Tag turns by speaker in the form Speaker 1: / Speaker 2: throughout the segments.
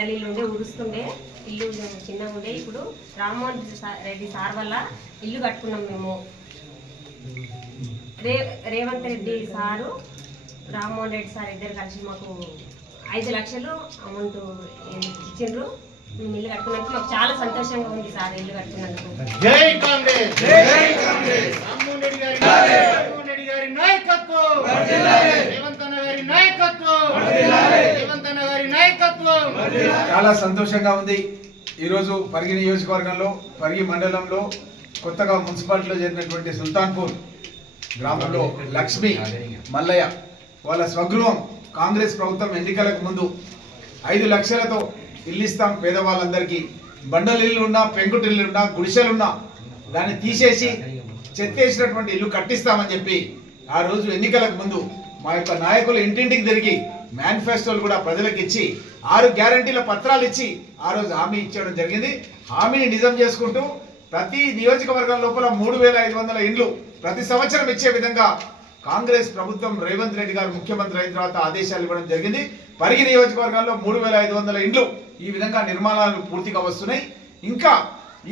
Speaker 1: చిన్న ఉండే ఉరుస్తుండే ఇల్లు చిన్నగా ఉండే. ఇప్పుడు రామ్మోహన్ రెడ్డి సార్ వల్ల ఇల్లు కట్టుకున్నాం మేము. రే రేవంత్ రెడ్డి సారు రామ్మోహన్ రెడ్డి సార్ ఇద్దరు కలిసి మాకు ఐదు లక్షలు అమౌంట్ ఇచ్చిండ్రు. మేము ఇల్లు కట్టుకున్నందుకు మాకు చాలా సంతోషంగా ఉంది సార్ ఇల్లు కట్టుకున్నందుకు.
Speaker 2: జై కాంగ్రెస్! జై కాంగ్రెస్! రామ్మోహన్ రెడ్డి గారి రామ్మోహన్ రెడ్డి గారి నాయకత్వం! రేవంత్ అన్న గారి నాయకత్వం! రేవంత్ అన్న గారి నాయకత్వం
Speaker 3: చాలా సంతోషంగా ఉంది. ఈరోజు పరిగి నియోజకవర్గంలో పరిగి మండలంలో కొత్తగా మున్సిపాలిటీలో జరిగినటువంటి సుల్తాన్పూర్ గ్రామంలో లక్ష్మి మల్లయ్య వాళ్ళ స్వగృహం కాంగ్రెస్ ప్రభుత్వం ఎన్నికలకు ముందు ఐదు లక్షలతో ఇల్లు ఇస్తాం పేదవాళ్ళందరికీ. బండలు ఇల్లు ఉన్నా పెంకుటి ఇల్లు ఉన్నా గుడిసెలున్నా దాన్ని తీసేసి చెత్తేసినటువంటి ఇల్లు కట్టిస్తామని చెప్పి ఆ రోజు ఎన్నికలకు ముందు మా యొక్క నాయకులు ఇంటింటికి తిరిగి మేనిఫెస్టోలు కూడా ప్రజలకు ఇచ్చి ఆరు గ్యారంటీల పత్రాలు ఇచ్చి ఆ రోజు హామీ ఇచ్చడం జరిగింది. హామీని నిజం చేసుకుంటూ ప్రతి నియోజకవర్గం లోపల మూడు వేల ఐదు వందల ఇండ్లు ప్రతి సంవత్సరం ఇచ్చే విధంగా కాంగ్రెస్ ప్రభుత్వం రేవంత్ రెడ్డి గారు ముఖ్యమంత్రి అయిన తర్వాత ఆదేశాలు ఇవ్వడం జరిగింది. పరిగి నియోజకవర్గాల్లో మూడు వేల ఐదు వందల ఇండ్లు ఈ విధంగా నిర్మాణాలు పూర్తిగా వస్తున్నాయి. ఇంకా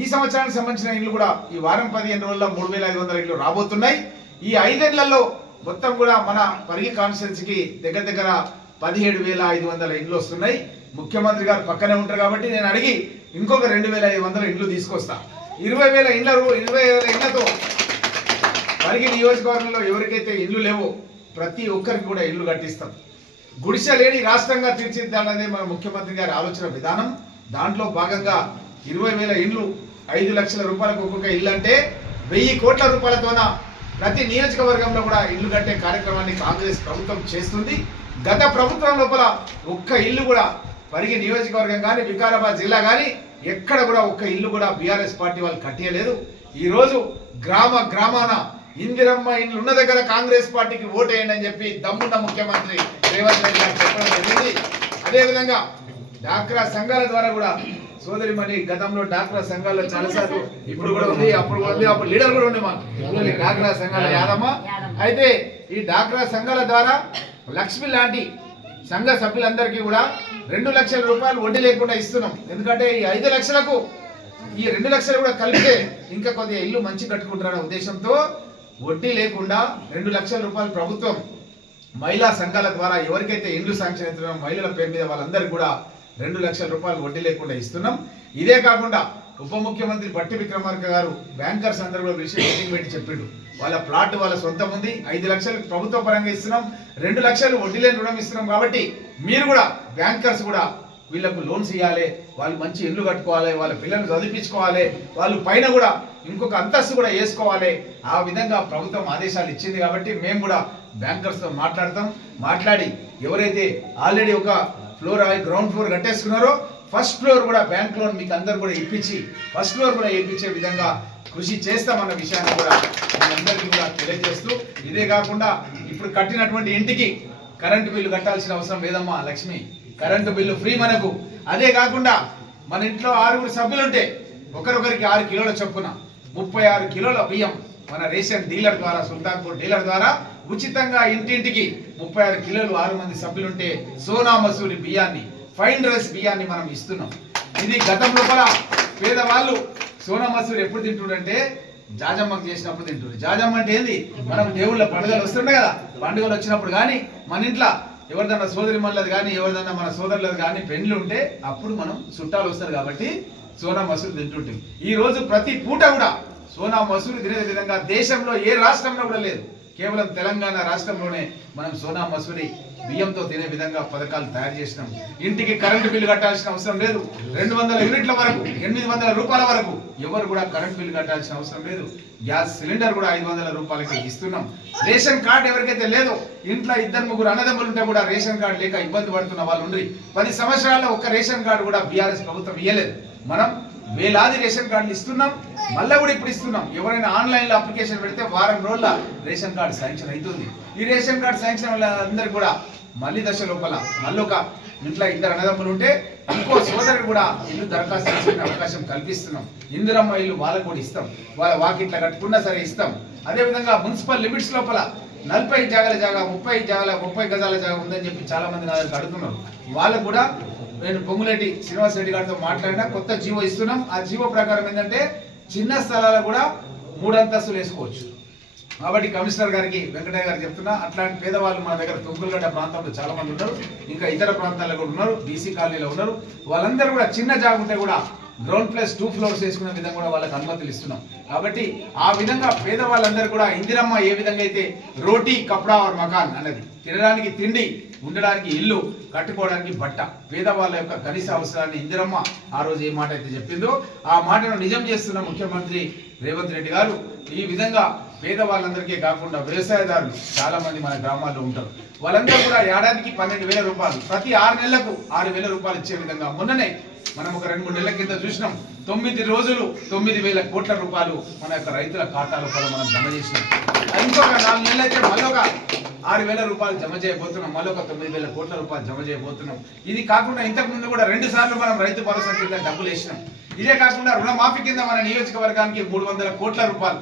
Speaker 3: ఈ సంవత్సరానికి సంబంధించిన ఇండ్లు కూడా ఈ వారం పదిహేను రోజుల్లో మూడు వేల ఐదు వందల ఇండ్లు రాబోతున్నాయి. ఈ ఐదేళ్ళలో మొత్తం కూడా మన పరిగి కాన్స్టిట్యున్సీకి దగ్గర దగ్గర పదిహేడు వేల ఐదు వందల ఇండ్లు వస్తున్నాయి. ముఖ్యమంత్రి గారు పక్కనే ఉంటారు కాబట్టి నేను అడిగి ఇంకొక రెండు వేల ఐదు వందల ఇండ్లు తీసుకొస్తా. ఇరవై వేల ఇండ్ల ఇరవై వేల ఇండ్లతో పరిగి నియోజకవర్గంలో ఎవరికైతే ఇల్లు లేవో ప్రతి ఒక్కరికి కూడా ఇల్లు కట్టిస్తాం. గుడిసె లేని రాష్ట్రంగా తీర్చిదిద్దాలనేది మన ముఖ్యమంత్రి గారి ఆలోచన విధానం. దాంట్లో భాగంగా ఇరవై వేల ఇండ్లు ఐదు లక్షల రూపాయలకు ఒక్కొక్క ఇల్లు అంటే వెయ్యి కోట్ల రూపాయలతోన ప్రతి నియోజకవర్గంలో కూడా ఇల్లు కట్టే కార్యక్రమాన్ని కాంగ్రెస్ ప్రభుత్వం చేస్తుంది. గత ప్రభుత్వం లోపల ఒక్క ఇల్లు కూడా పరిగి నియోజకవర్గం కానీ వికారాబాద్ జిల్లా కానీ ఎక్కడ కూడా ఒక్క ఇల్లు కూడా బీఆర్ఎస్ పార్టీ వాళ్ళు కట్టేయలేదు. ఈరోజు గ్రామ గ్రామాన ఇందిరమ్మ ఇండ్లు ఉన్న దగ్గర కాంగ్రెస్ పార్టీకి ఓటేయండి అని చెప్పి దమ్మున్న ముఖ్యమంత్రి రేవంత్ రెడ్డి గారు చెప్పడం జరిగింది. అదేవిధంగా డాక్రా సంఘాల ద్వారా కూడా సోదరి మణి గతంలో డాక్రా సంఘాల్లో చాలాసార్లు ఇప్పుడు కూడా ఉంది అప్పుడు ఉంది అప్పుడు లీడర్ కూడా ఉంది మాకు. డాక్రా సంఘాల యాదమ్మ. అయితే ఈ డాక్రా సంఘాల ద్వారా లక్ష్మి లాంటి సంఘ సభ్యులందరికీ కూడా రెండు లక్షల రూపాయలు వడ్డీ లేకుండా ఇస్తున్నాం. ఎందుకంటే ఈ ఐదు లక్షలకు ఈ రెండు లక్షలు కూడా కలిపితే ఇంకా కొద్దిగా ఇల్లు మంచి కట్టుకుంటారనే ఉద్దేశంతో వడ్డీ లేకుండా రెండు లక్షల రూపాయలు ప్రభుత్వం మహిళా సంఘాల ద్వారా ఎవరికైతే ఇండ్లు శాంక్షన్ అవుతున్నారో మహిళల పేరు మీద వాళ్ళందరికీ కూడా రెండు లక్షల రూపాయలు వడ్డీ లేకుండా ఇస్తున్నాం. ఇదే కాకుండా ఉప ముఖ్యమంత్రి బట్టి విక్రమార్క గారు బ్యాంకర్స్ సందర్భంలో విషయం మీటింగ్ పెట్టి చెప్పిండు. వాళ్ళ ప్లాట్ వాళ్ళ సొంతం ఉంది. ఐదు లక్షలు ప్రభుత్వ పరంగా ఇస్తున్నాం. రెండు లక్షలు వడ్డీ లేని రుణం ఇస్తున్నాం కాబట్టి మీరు కూడా బ్యాంకర్స్ కూడా వీళ్ళకు లోన్స్ ఇవ్వాలి వాళ్ళు మంచి ఇల్లు కట్టుకోవాలి. వాళ్ళ పిల్లలు చదివించుకోవాలి. వాళ్ళు పైన కూడా ఇంకొక అంతస్తు కూడా వేసుకోవాలి. ఆ విధంగా ప్రభుత్వం ఆదేశాలు ఇచ్చింది కాబట్టి మేము కూడా బ్యాంకర్స్తో మాట్లాడతాం. మాట్లాడి ఎవరైతే ఆల్రెడీ ఒక ఫ్లోర్ గ్రౌండ్ ఫ్లోర్ కట్టేసుకున్నారో ఫస్ట్ ఫ్లోర్ కూడా బ్యాంక్ లోన్ మీకు అందరు కూడా ఇప్పించి ఫస్ట్ ఫ్లోర్ కూడా ఇప్పించే విధంగా కృషి చేస్తామన్న విషయాన్ని కూడా మీ అందరికీ కూడా తెలియజేస్తూ ఇదే కాకుండా ఇప్పుడు కట్టినటువంటి ఇంటికి కరెంటు బిల్లు కట్టాల్సిన అవసరం లేదమ్మా లక్ష్మి. కరెంటు బిల్లు ఫ్రీ మనకు. అదే కాకుండా మన ఇంట్లో ఆరుగురు సభ్యులుంటే ఒకరొకరికి ఆరు కిలోల చొప్పున ముప్పై ఆరు కిలోల బియ్యం మన రేషన్ డీలర్ ద్వారా సుల్తాన్పూర్ డీలర్ ద్వారా ఉచితంగా ఇంటింటికి ముప్పై ఆరు కిలోలు ఆరు మంది సభ్యులుంటే సోనా మసూరి బియ్యాన్ని ఫైన్ రైస్ బియ్యాన్ని మనం ఇస్తున్నాం. ఇది గతం లోపల పేదవాళ్ళు సోనా మసూరి ఎప్పుడు తింటుండంటే జాజమ్మకు చేసినప్పుడు తింటుంది జాజమ్మ అంటే ఏంది? మనం దేవుళ్ళ పండుగలు వస్తుండే కదా. పండుగలు వచ్చినప్పుడు కానీ మన ఇంట్లో ఎవరిదన్నా సోదరి మళ్ళది కానీ ఎవరిదన్నా మన సోదరులది కానీ పెండ్లు ఉంటే అప్పుడు మనం చుట్టాలు వస్తారు కాబట్టి సోనా మసూరి తింటుంటాం ఈ రోజు ప్రతి పూట కూడా సోనా మసూరి తినే విధంగా దేశంలో ఏ రాష్ట్రంలో కూడా లేదు. కేవలం తెలంగాణ రాష్ట్రంలోనే మనం సోనా మసూరి బియ్యంతో తినే విధంగా పథకాలు తయారు చేసినాం. ఇంటికి కరెంటు బిల్లు కట్టాల్సిన అవసరం లేదు. రెండు వందల యూనిట్ల వరకు ఎనిమిది వందల రూపాయల వరకు ఎవరు కూడా కరెంట్ బిల్లు కట్టాల్సిన అవసరం లేదు. గ్యాస్ సిలిండర్ కూడా ఐదు వందల రూపాయలకి ఇస్తున్నాం. రేషన్ కార్డు ఎవరికైతే లేదో ఇంట్లో ఇద్దరు ముగ్గురు అన్నదమ్ములు ఉంటే కూడా రేషన్ కార్డు లేక ఇబ్బంది పడుతున్న వాళ్ళు ఉండ్రి. పది సంవత్సరాల్లో ఒక్క రేషన్ కార్డు కూడా బీఆర్ఎస్ ప్రభుత్వం ఇవ్వలేదు మనం వేలాది రేషన్ కార్డులు ఇస్తున్నాం మళ్ళీ కూడా ఇప్పుడు ఇస్తున్నాం. ఎవరైనా ఆన్లైన్లో అప్లికేషన్ పెడితే వారం రోజుల రేషన్ కార్డు శాంక్షన్ అవుతుంది. ఈ రేషన్ కార్డు శాంక్షన్ వల్ల అందరు కూడా మళ్ళీ దశ లోపల మళ్ళీ ఒక ఇంట్లో ఇద్దరు అన్నదమ్ములు ఉంటే ఇంకో సోదరుడు కూడా ఇల్లు దరఖాస్తు చేసుకునే అవకాశం కల్పిస్తున్నాం. ఇందిరమ్మ ఇల్లు వాళ్ళకు కూడా ఇస్తాం. వాళ్ళ వాకిట్ల కట్టుకున్నా సరే ఇస్తాం. అదేవిధంగా మున్సిపల్ లిమిట్స్ లోపల నలభై జాగాల జాగా ముప్పై జాగాల ముప్పై గజాల జాగా ఉందని చెప్పి చాలా మంది నా దగ్గర అడుగుతున్నారు. వాళ్ళకు కూడా నేను పొంగులేటి శ్రీనివాస్ రెడ్డి గారితో మాట్లాడినా కొత్త జీవో ఇస్తున్నాం. ఆ జీవో ప్రకారం ఏంటంటే చిన్న స్థలాలు కూడా మూడు అంతస్తులు వేసుకోవచ్చు. కాబట్టి కమిషనర్ గారికి వెంకటయ్య గారు చెప్తున్నా అట్లాంటి పేదవాళ్ళు మన దగ్గర తుంకులగడ్డ ప్రాంతంలో చాలా మంది ఉన్నారు. ఇంకా ఇతర ప్రాంతాల్లో కూడా ఉన్నారు. బీసీ కాలనీలో ఉన్నారు. వాళ్ళందరూ కూడా చిన్న జాగా ఉంటే కూడా గ్రౌండ్ ప్లస్ టూ ఫ్లోర్స్ వేసుకునే విధంగా కూడా వాళ్ళకి అనుమతులు ఇస్తున్నాం. కాబట్టి ఆ విధంగా పేదవాళ్ళందరూ కూడా ఇందిరమ్మ ఏ విధంగా అయితే రోటీ కప్డా ఆర్ మకాన్ అన్నది తినడానికి తిండి ఉండడానికి ఇల్లు కట్టుకోవడానికి బట్ట. పేదవాళ్ళ యొక్క కనీస అవసరాన్ని ఇందిరమ్మ ఆ రోజు ఏ మాట అయితే చెప్పిందో ఆ మాటను నిజం చేస్తున్న ముఖ్యమంత్రి రేవంత్ రెడ్డి గారు ఈ విధంగా పేదవాళ్ళందరికీ కాకుండా వ్యవసాయదారులు చాలా మంది మన గ్రామాల్లో ఉంటారు. వాళ్ళందరూ కూడా ఏడాదికి పన్నెండు వేల రూపాయలు ప్రతి ఆరు నెలలకు ఆరు వేల రూపాయలు ఇచ్చే విధంగా. మొన్ననే మనం ఒక రెండు మూడు నెలల కింద చూసినాం. తొమ్మిది రోజులు తొమ్మిది వేల కోట్ల రూపాయలు మన యొక్క రైతుల ఖాతాలో కూడా మనం జమ చేసినాం. ఇంకొక నాలుగు నెలలు అయితే మళ్ళొక ఆరు వేల రూపాయలు జమ చేయబోతున్నాం. మళ్ళొక తొమ్మిది వేల కోట్ల రూపాయలు జమ చేయబోతున్నాం. ఇది కాకుండా ఇంతకు ముందు కూడా రెండు సార్లు మనం రైతు భరోసా కింద డబ్బులు వేసినాం. ఇదే కాకుండా రుణమాఫీ కింద మన నియోజకవర్గానికి మూడు వందల కోట్ల రూపాయలు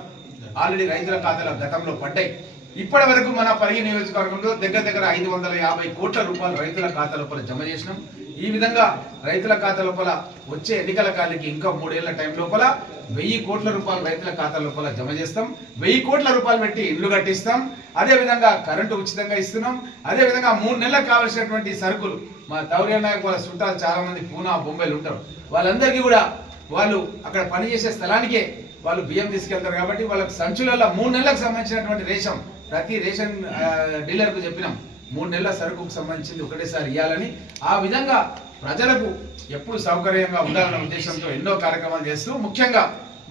Speaker 3: ఆల్రెడీ రైతుల ఖాతాలో గతంలో పడ్డాయి. ఇప్పటి వరకు మన పరిగి నియోజకవర్గంలో దగ్గర దగ్గర ఐదు వందల యాభై కోట్ల రూపాయలు రైతుల ఖాతా లోపల జమ చేసినాం. ఈ విధంగా రైతుల ఖాతా లోపల వచ్చే ఎన్నికల కాలికి ఇంకా మూడేళ్ళ టైం లోపల వెయ్యి కోట్ల రూపాయలు రైతుల ఖాతా లోపల జమ చేస్తాం. వెయ్యి కోట్ల రూపాయలు పెట్టి ఇల్లు కట్టిస్తాం. అదే విధంగా కరెంటు ఉచితంగా ఇస్తున్నాం. అదే విధంగా మూడు నెలలకు కావాల్సినటువంటి సరుకులు మా తౌర్య నాయక్ వాళ్ళ చుట్టాలు చాలా మంది పూనా బొంబాయిలు ఉంటారు. వాళ్ళందరికీ కూడా వాళ్ళు అక్కడ పనిచేసే స్థలానికే వాళ్ళు బియ్యం తీసుకెళ్తారు కాబట్టి వాళ్ళకి సంచులలో మూడు నెలలకు సంబంధించినటువంటి రేషం ప్రతి రేషన్ డీలర్కు చెప్పినాం. మూడు నెలల సరుకుకు సంబంధించింది ఒకటేసారి ఇవ్వాలని ఆ విధంగా ప్రజలకు ఎప్పుడు సౌకర్యంగా ఉండాలన్న ఉద్దేశంతో ఎన్నో కార్యక్రమాలు చేస్తూ ముఖ్యంగా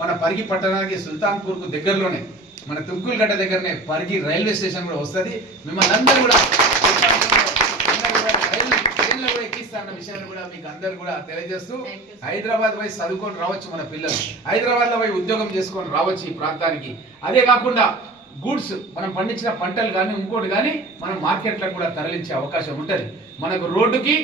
Speaker 3: మన పరిగి పట్టణానికి సుల్తాన్పూర్కు దగ్గరలోనే మన తుక్కులగడ్డ దగ్గరనే పరిగి రైల్వే స్టేషన్ కూడా వస్తుంది. మిమ్మల్ని అందరూ కూడా అన్న విషయాన్ని కూడా మీకు అందరు కూడా తెలియజేస్తూ హైదరాబాద్ పోయి చదువుకొని రావచ్చు మన పిల్లలు. హైదరాబాద్లో పోయి ఉద్యోగం చేసుకొని రావచ్చు ఈ ప్రాంతానికి. అదే కాకుండా గూడ్స్ మనం పండించిన పంటలు కానీ ఇంకోటి కానీ మనం మార్కెట్లకు కూడా తరలించే అవకాశం ఉంటుంది. మనకు రోడ్డుకి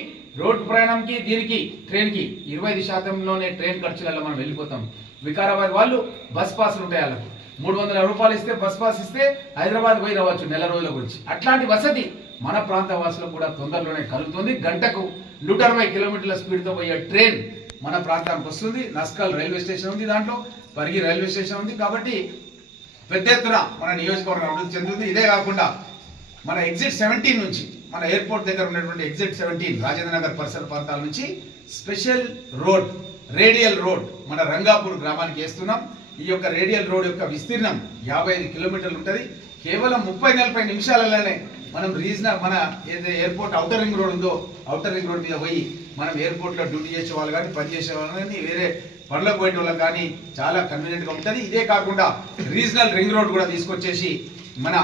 Speaker 3: రోడ్డు ప్రయాణంకి దీనికి ట్రైన్కి ఇరవై ఐదు శాతంలోనే ట్రైన్ ఖర్చులలో మనం వెళ్ళిపోతాం. వికారాబాద్ వాళ్ళు బస్ పాస్లు ఉంటాయి వాళ్ళకు. మూడు వందల రూపాయలు ఇస్తే బస్ పాస్ ఇస్తే హైదరాబాద్ పోయి రావచ్చు నెల రోజుల గురించి. అట్లాంటి వసతి మన ప్రాంత వాసులకు కూడా తొందరలోనే కలుగుతుంది. గంటకు నూట అరవై కిలోమీటర్ల స్పీడ్తో పోయే ట్రైన్ మన ప్రాంతానికి వస్తుంది. నస్కల్ రైల్వే స్టేషన్ ఉంది దాంట్లో. పరిగి రైల్వే స్టేషన్ ఉంది కాబట్టి పెద్ద ఎత్తున మన నియోజకవర్గం అభివృద్ధి చెందుతుంది. ఇదే కాకుండా మన ఎగ్జిట్ సెవెంటీన్ నుంచి మన ఎయిర్పోర్ట్ దగ్గర ఉన్నటువంటి ఎగ్జిట్ సెవెంటీన్ రాజేంద్ర నగర్ పరిసర ప్రాంతాల నుంచి స్పెషల్ రోడ్ రేడియల్ రోడ్ మన రంగాపూర్ గ్రామానికి వేస్తున్నాం. ఈ యొక్క రేడియల్ రోడ్ యొక్క విస్తీర్ణం యాభై ఐదు కిలోమీటర్లు ఉంటుంది. కేవలం ముప్పై నలభై నిమిషాలలోనే మనం రీజనల్ మన ఏదైతే ఎయిర్పోర్ట్ అవుటర్ రింగ్ రోడ్ ఉందో అవుటర్ రింగ్ రోడ్ మీద పోయి మనం ఎయిర్పోర్ట్లో డ్యూటీ చేసే వాళ్ళు కానీ పనిచేసే వాళ్ళు కానీ వేరే పనులకు పోయే వాళ్ళకి కానీ చాలా కన్వీనియంట్గా ఉంటుంది. ఇదే కాకుండా రీజనల్ రింగ్ రోడ్ కూడా తీసుకొచ్చేసి మన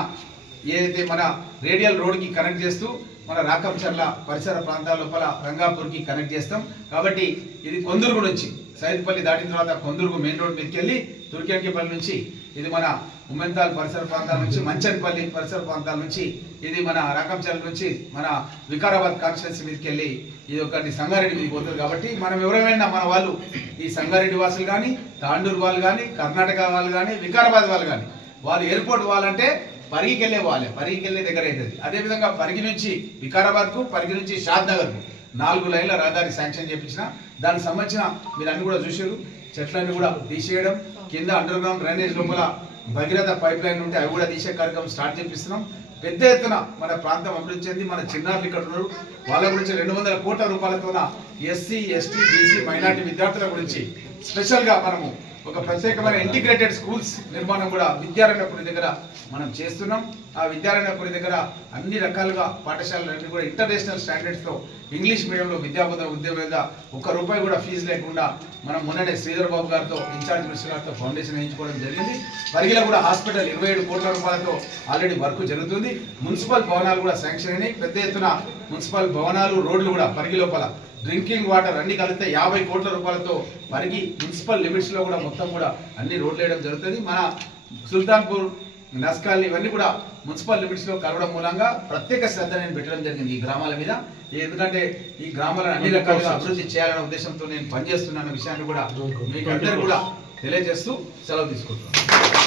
Speaker 3: ఏదైతే మన రేడియల్ రోడ్కి కనెక్ట్ చేస్తూ మన రాకంచర్ల పరిసర ప్రాంతాల లోపల రంగాపూర్కి కనెక్ట్ చేస్తాం. కాబట్టి ఇది కొందుర్గు నుంచి సైదుపల్లి దాటిన తర్వాత కొందుర్గు మెయిన్ రోడ్ మీదకి వెళ్ళి తుర్కెంకిపల్లి నుంచి ఇది మన ఉమ్మెంతాల్ పరిసర ప్రాంతాల నుంచి మంచన్పల్లి పరిసర ప్రాంతాల నుంచి ఇది మన రాకంచర్ల నుంచి మన వికారాబాద్ కాన్స్టిట్యున్సీ మీదకి వెళ్ళి ఇది ఒకటి సంగారెడ్డి మీదకి పోతుంది కాబట్టి మనం ఎవరైనా మన వాళ్ళు ఈ సంగారెడ్డి వాసులు కానీ తాండూరు వాళ్ళు కానీ కర్ణాటక వాళ్ళు కానీ వికారాబాద్ వాళ్ళు కానీ వాళ్ళు ఎయిర్పోర్ట్ వాళ్ళంటే పరిగికి వెళ్ళే వాళ్ళే పరిగికి వెళ్ళే దగ్గర అవుతుంది అదేవిధంగా పరిగి నుంచి వికారాబాద్కు పరిగి నుంచి షాద్ నగర్కు నాలుగు లైన్ల రహదారి శాంక్షన్ చేయించిన దానికి సంబంధించిన మీరు అన్ని కూడా చూసారు చెట్లన్నీ కూడా తీసేయడం కింద అండర్ గ్రౌండ్ డ్రైనేజ్ లోపల భగీరథ పైప్ లైన్ ఉంటే అవి కూడా తీసే కార్యక్రమం స్టార్ట్ చేపిస్తున్నాం. పెద్ద ఎత్తున మన ప్రాంతం అభివృద్ధి చెంది మన చిన్నారులు ఇక్కడ ఉన్నారు. వాళ్ళ గురించి రెండు వందల కోట్ల రూపాయలతోన ఎస్సీ ఎస్టీ బీసీ మైనార్టీ విద్యార్థుల గురించి స్పెషల్గా మనము ఒక ప్రత్యేకమైన ఇంటిగ్రేటెడ్ స్కూల్స్ నిర్మాణం కూడా విద్యారణ్యపురి దగ్గర మనం చేస్తున్నాం. ఆ విద్యారణ్యపురి దగ్గర అన్ని రకాలుగా పాఠశాలలన్నీ కూడా ఇంటర్నేషనల్ స్టాండర్డ్స్తో ఇంగ్లీష్ మీడియంలో విద్యాబోధన ఉద్యోగంగా ఒక్క రూపాయి కూడా ఫీజు లేకుండా మనం మొన్ననే శ్రీధర్ బాబు గారితో ఇన్ఛార్జ్ మినిస్టర్ గారితో ఫౌండేషన్ వేయించుకోవడం జరిగింది. పరిగిలో కూడా హాస్పిటల్ ఇరవై ఏడు కోట్ల రూపాయలతో ఆల్రెడీ వర్క్ జరుగుతుంది. మున్సిపల్ భవనాలు కూడా శాంక్షన్ అయినాయి. పెద్ద ఎత్తున మున్సిపల్ భవనాలు రోడ్లు కూడా పరిగి లోపల డ్రింకింగ్ వాటర్ అన్ని కలిపితే యాభై కోట్ల రూపాయలతో పరిగి మున్సిపల్ లిమిట్స్లో కూడా మొత్తం కూడా అన్ని రోడ్లు వేయడం జరుగుతుంది. మన సుల్తాన్పూర్ నస్కాల్ ఇవన్నీ కూడా మున్సిపల్ లిమిట్స్లో కలవడం మూలంగా ప్రత్యేక శ్రద్ధ నేను పెట్టడం జరిగింది ఈ గ్రామాల మీద. ఎందుకంటే ఈ గ్రామాలను అన్ని రకాలుగా అభివృద్ధి చేయాలనే ఉద్దేశంతో నేను పనిచేస్తున్న విషయాన్ని కూడా మీకు అందరూ కూడా తెలియజేస్తూ సెలవు తీసుకుంటున్నాను.